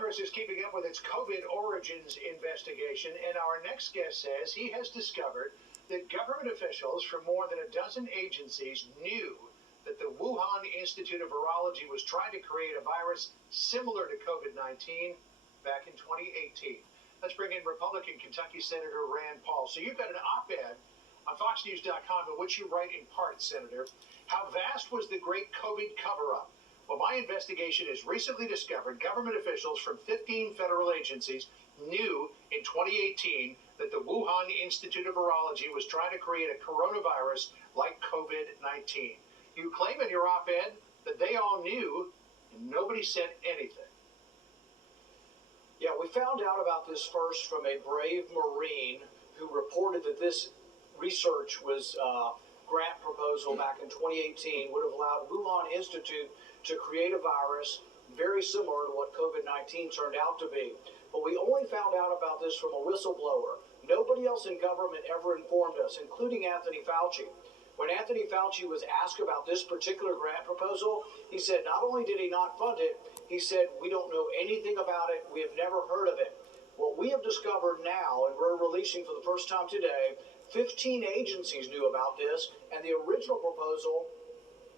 Congress is keeping up with its COVID origins investigation, and our next guest says he has discovered that government officials from more than a dozen agencies knew that the Wuhan Institute of Virology was trying to create a virus similar to COVID-19 back in 2018. Let's bring in Republican Kentucky Senator Rand Paul. So you've got an op-ed on FoxNews.com in which you write in part, Senator, how vast was the great COVID cover-up? Well, my investigation has recently discovered government officials from 15 federal agencies knew in 2018 that the Wuhan Institute of Virology was trying to create a coronavirus like COVID-19. You claim in your op-ed that they all knew and nobody said anything. Yeah, we found out about this first from a brave Marine who reported that this research was grant proposal back in 2018 would have allowed Wuhan Institute to create a virus very similar to what COVID-19 turned out to be. But we only found out about this from a whistleblower. Nobody else in government ever informed us, including Anthony Fauci. When Anthony Fauci was asked about this particular grant proposal, he said not only did he not fund it, he said, we don't know anything about it, we have never heard of it. What we have discovered now, and we're releasing for the first time today, 15 agencies knew about this, and the original proposal,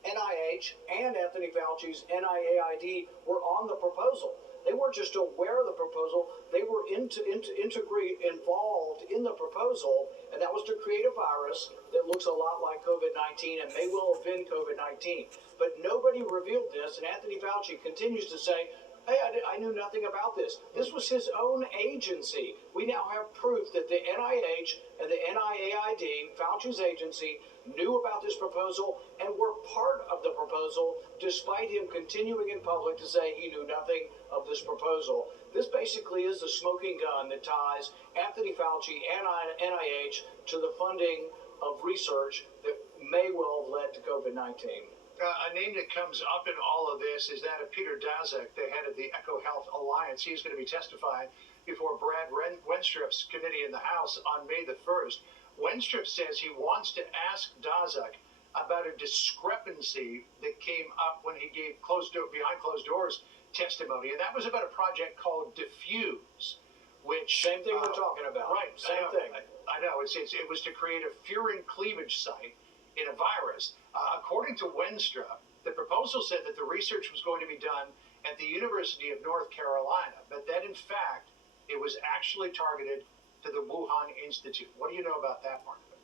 NIH and Anthony Fauci's NIAID were on the proposal. They weren't just aware of the proposal, they were involved in the proposal, and that was to create a virus that looks a lot like COVID-19 and may well have been COVID-19. But nobody revealed this, and Anthony Fauci continues to say, hey, I knew nothing about this. This was his own agency. We now have proof that the NIH and the NIAID, Fauci's agency, knew about this proposal and were part of the proposal, despite him continuing in public to say he knew nothing of this proposal. This basically is the smoking gun that ties Anthony Fauci and NIH to the funding of research that may well have led to COVID-19. A name that comes up in all of this is that of Peter Daszak, the head of the EcoHealth Alliance. He's going to be testifying before Brad Wenstrup's committee in the House on May the 1st. Wenstrup says he wants to ask Daszak about a discrepancy that came up when he gave behind closed doors testimony, and that was about a project called Diffuse, which... Same thing we're talking about. Right. Same thing. I know. It was to create a furin cleavage site in a virus. According to Wenstrup, the proposal said that the research was going to be done at the University of North Carolina, but that in fact it was actually targeted to the Wuhan Institute. What do you know about that part of it?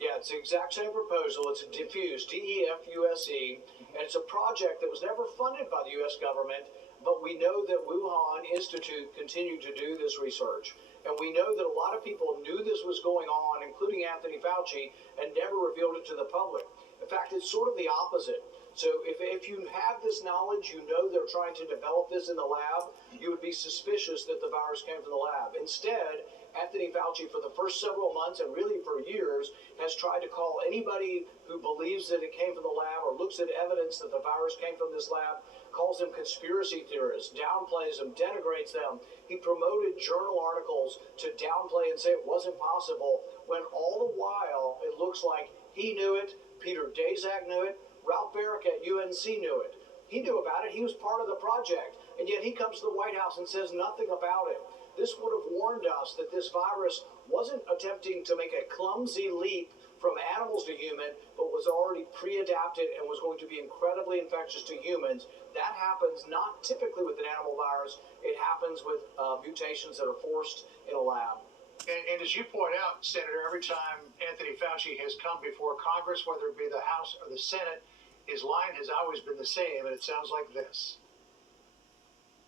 Yeah, it's the exact same proposal. It's a Diffuse, D-E-F-U-S-E, and it's a project that was never funded by the U.S. government, but we know that Wuhan Institute continued to do this research. And we know that a lot of people knew this was going on, including Anthony Fauci, and never revealed it to the public. In fact, it's sort of the opposite. So if you have this knowledge, you know they're trying to develop this in the lab, you would be suspicious that the virus came from the lab. Instead, Anthony Fauci, for the first several months and really for years, has tried to call anybody who believes that it came from the lab or looks at evidence that the virus came from this lab, calls them conspiracy theorists, downplays them, denigrates them. He promoted journal articles to downplay and say it wasn't possible, when all the while it looks like he knew it, Peter Daszak knew it, Ralph Baric at UNC knew it. He knew about it. He was part of the project. And yet he comes to the White House and says nothing about it. This would have warned us that this virus wasn't attempting to make a clumsy leap from animals to human, but was already pre-adapted and was going to be incredibly infectious to humans. That happens not typically with an animal virus. It happens with mutations that are forced in a lab. And as you point out, Senator, every time Anthony Fauci has come before Congress, whether it be the House or the Senate, his line has always been the same, and it sounds like this.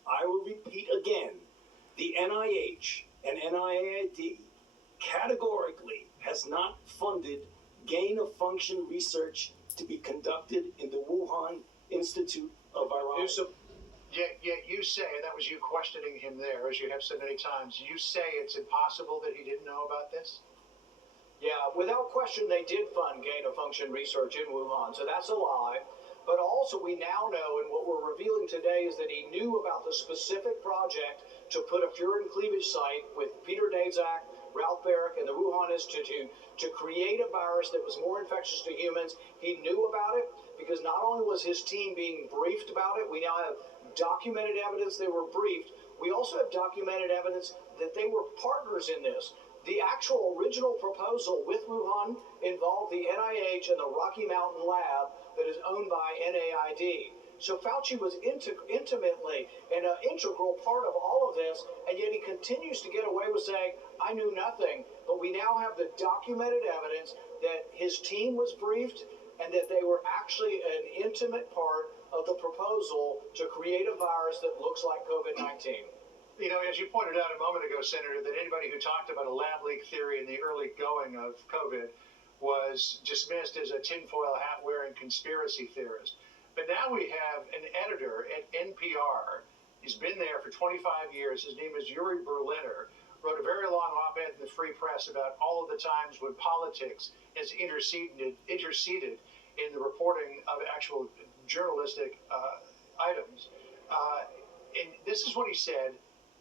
I will repeat again, the NIH and NIAID categorically has not funded gain-of-function research to be conducted in the Wuhan Institute of Virology. Yet you say, and that was you questioning him there, as you have so many times, you say it's impossible that he didn't know about this? Yeah, without question, they did fund gain-of-function research in Wuhan, so that's a lie. But also, we now know, and what we're revealing today is that he knew about the specific project to put a furin cleavage site with Peter Daszak, Ralph Baric, and the Wuhan Institute to create a virus that was more infectious to humans. He knew about it because not only was his team being briefed about it, we now have documented evidence they were briefed. We also have documented evidence that they were partners in this. The actual original proposal with Wuhan involved the NIH and the Rocky Mountain Lab that is owned by NIAID. So Fauci was intimately an integral part of all of this, and yet he continues to get away with saying, I knew nothing. But we now have the documented evidence that his team was briefed and that they were actually an intimate part of the proposal to create a virus that looks like COVID-19. You know, as you pointed out a moment ago, Senator, that anybody who talked about a lab leak theory in the early going of COVID was dismissed as a tinfoil hat-wearing conspiracy theorist. But now we have an editor at NPR. He's been there for 25 years. His name is Yuri Berliner. Wrote a very long op-ed in the Free Press about all of the times when politics has interceded in the reporting of actual journalistic items. And this is what he said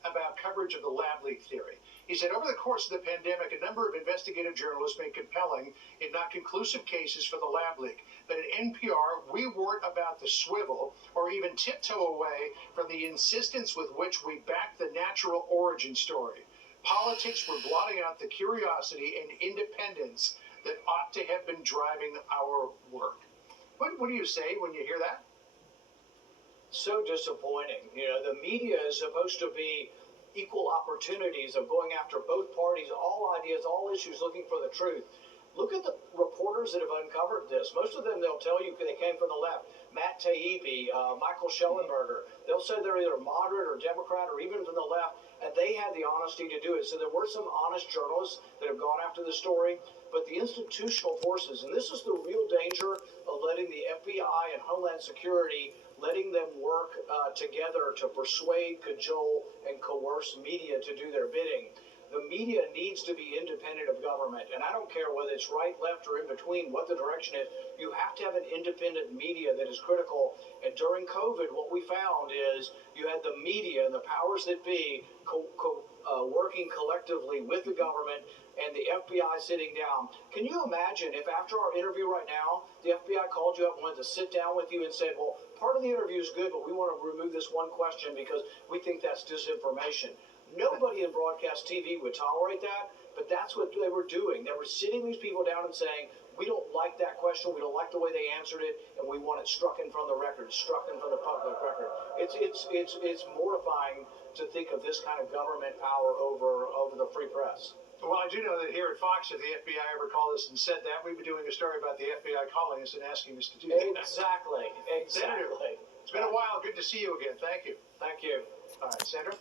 about coverage of the lab leak theory. He said, over the course of the pandemic, a number of investigative journalists made compelling, if not conclusive, cases for the lab leak. But at NPR, we weren't about to swivel or even tiptoe away from the insistence with which we backed the natural origin story. Politics were blotting out the curiosity and independence that ought to have been driving our work. What do you say when you hear that? So disappointing. You know, the media is supposed to be equal opportunities of going after both parties, all ideas, all issues, looking for the truth. Look at the reporters that have uncovered this. Most of them, they'll tell you they came from the left. Matt Taibbi, Michael Schellenberger. They'll say they're either moderate or Democrat or even from the left, and they had the honesty to do it. So there were some honest journalists that have gone after the story, but the institutional forces, and this is the real danger of letting the FBI and Homeland Security, letting them work together to persuade, cajole, and coerce media to do their bidding. The media needs to be independent of government, and I don't care whether it's right, left, or in between, what the direction is. You have to have an independent media that is critical. And during COVID, what we found is you had the media and the powers that be working collectively with the government and the FBI sitting down. Can you imagine if after our interview right now, the FBI called you up and wanted to sit down with you and said, well, part of the interview is good, but we want to remove this one question because we think that's disinformation. Nobody in broadcast TV would tolerate that, but that's what they were doing. They were sitting these people down and saying, we don't like that question, we don't like the way they answered it, and we want it struck in from the record, struck in from the public record. It's mortifying to think of this kind of government power over the free press. Well, I do know that here at Fox, if the FBI ever called us and said that, we'd be doing a story about the FBI calling us and asking us to do that. Exactly. Senator, it's been a while. Good to see you again. Thank you. Thank you. All right, Senator.